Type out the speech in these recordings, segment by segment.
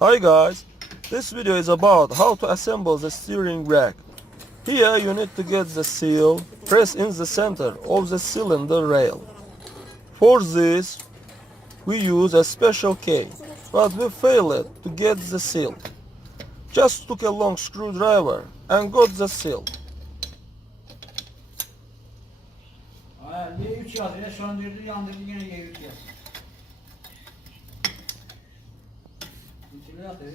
Hi guys, this video is about how to assemble the steering rack. Here you need to get the seal, press in the center of the cylinder rail. For this, we use a special key, but we failed to get the seal. Just took a long screwdriver and got the seal. Y3 yazıyor, söndürdü, yandırdı, yine Y3 yazıyor. İçine atıyor.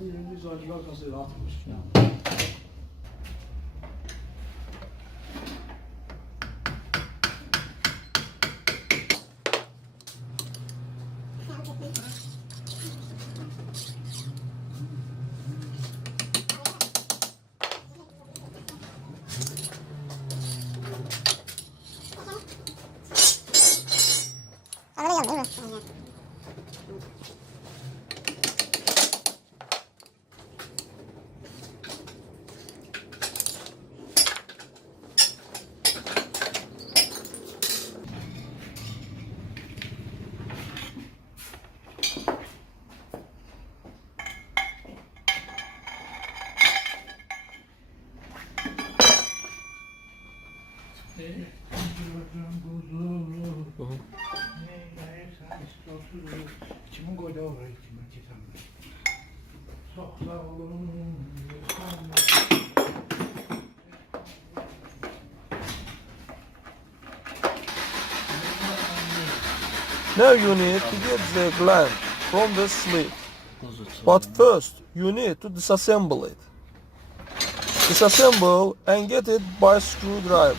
Birini zorlu kasıyor atmış. İçimin koydu oraya içime çizem. Çok sağ olun. Now you need to get the gland from the slit. But first, you need to disassemble it. Disassemble and get it by screwdriver.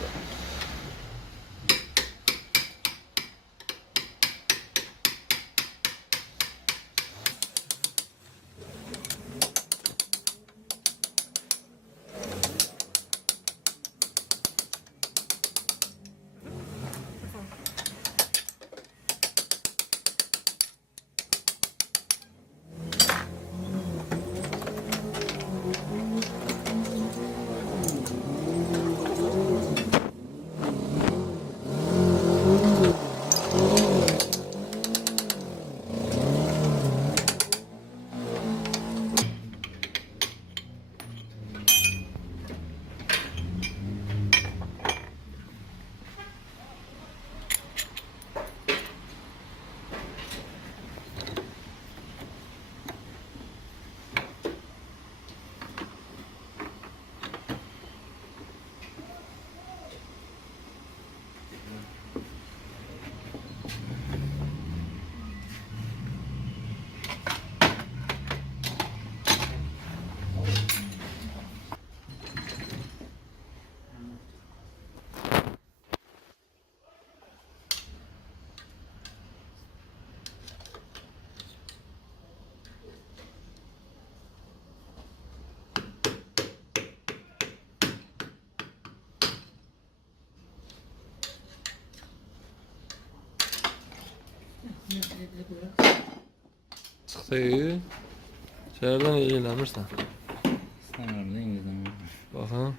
Sıxdı. Şəhərdən elə eləmirsən. İstəmirəm də İngilizdən. Baxın.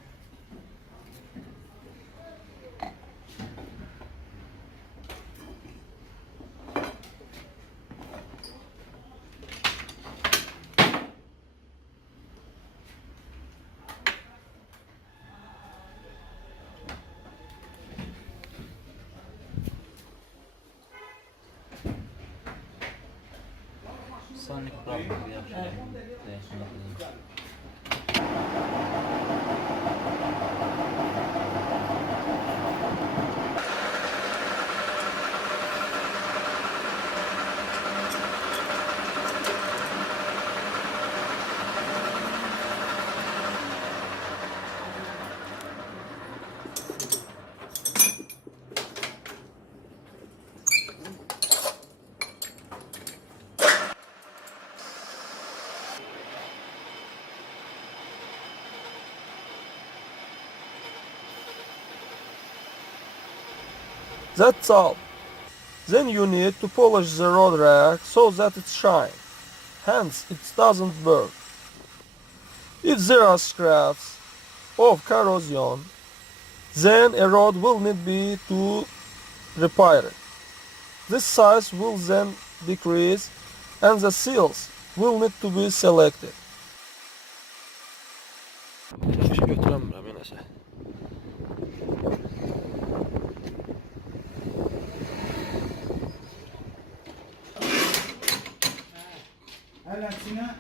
Sonic problem yaxşı. That's all. Then you need to polish the rod rack so that it shines, hence it doesn't work. If there are scraps of corrosion, then a rod will need be to repair it. This size will then decrease and the seals will need to be selected. Hepsine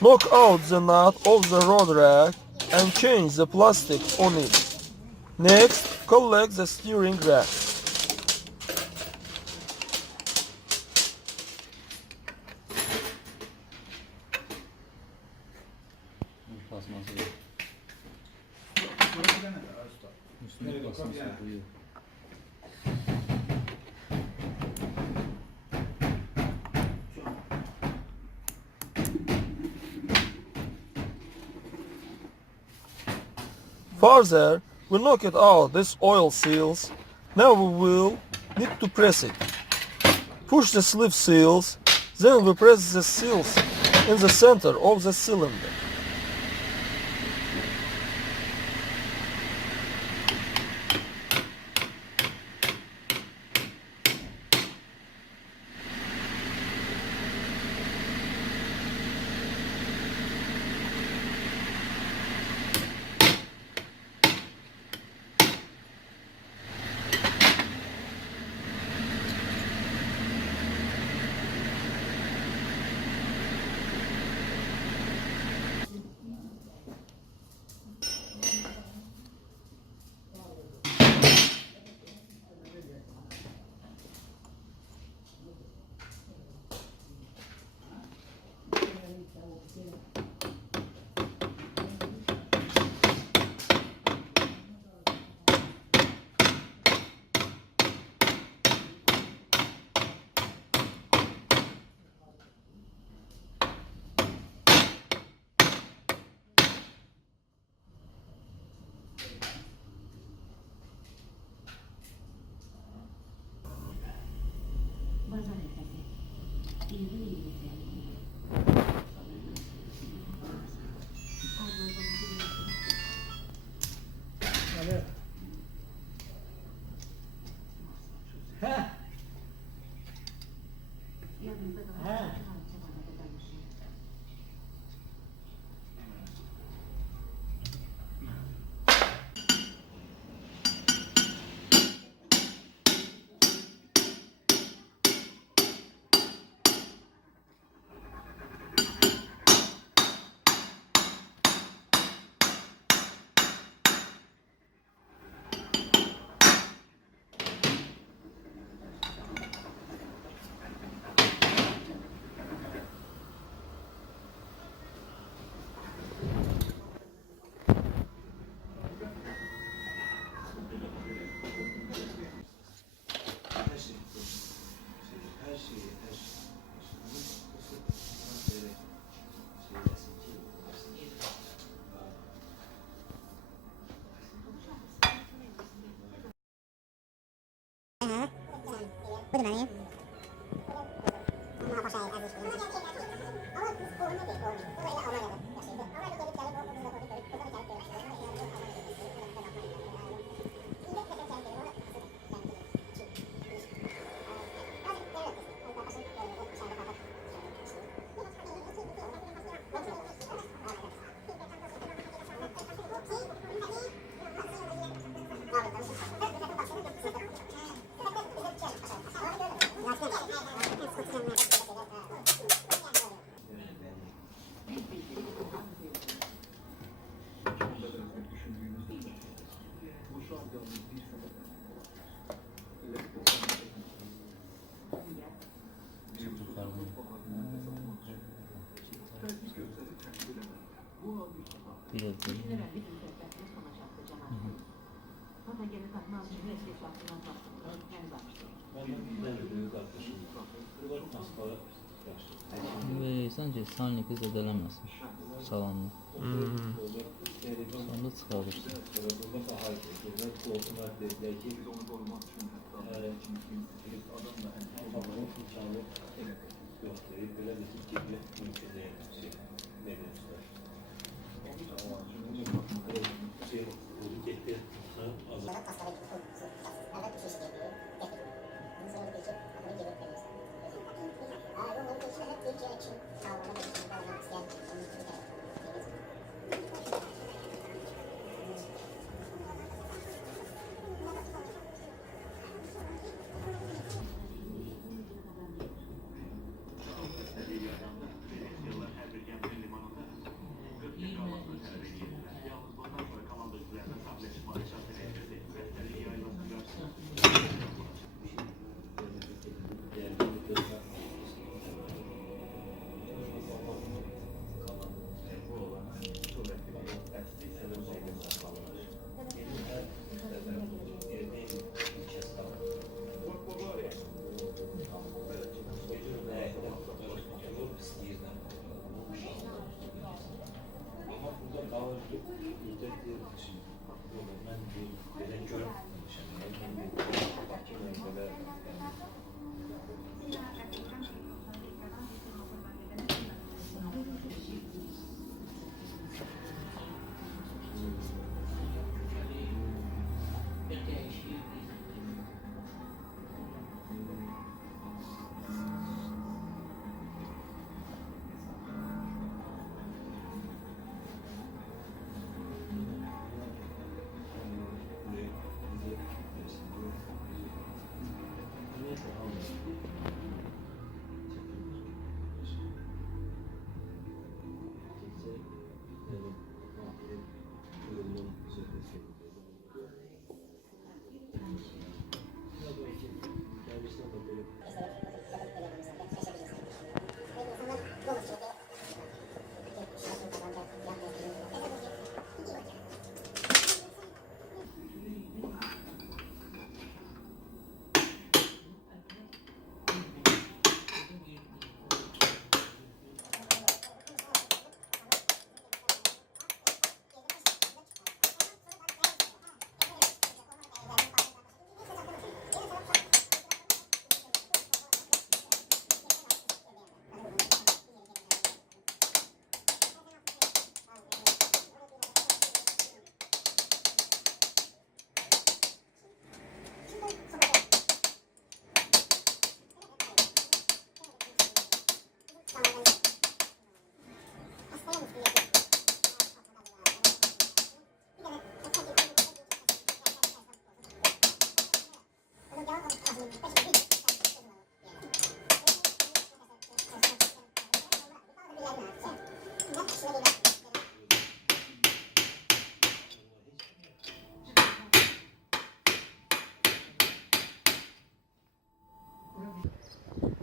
Knock out the nut of the rod rack and change the plastic on it. Next, collect the steering rack. Basması yok. burası da ne kadar usta? Üstüne Evet, basması yani. yok. Further, we knock it out these oil seals. Now we will need to press it. Push the sleeve seals, then we press the seals in the center of the cylinder. Evet. He. He. Biraz değil. Ben de büyük arkadaşım. Nasıl Ve sence sanki zedelemezsin salanını. Sonra çıkarırsın.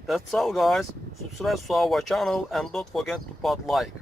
That's all guys. Subscribe to our channel and don't forget to put like.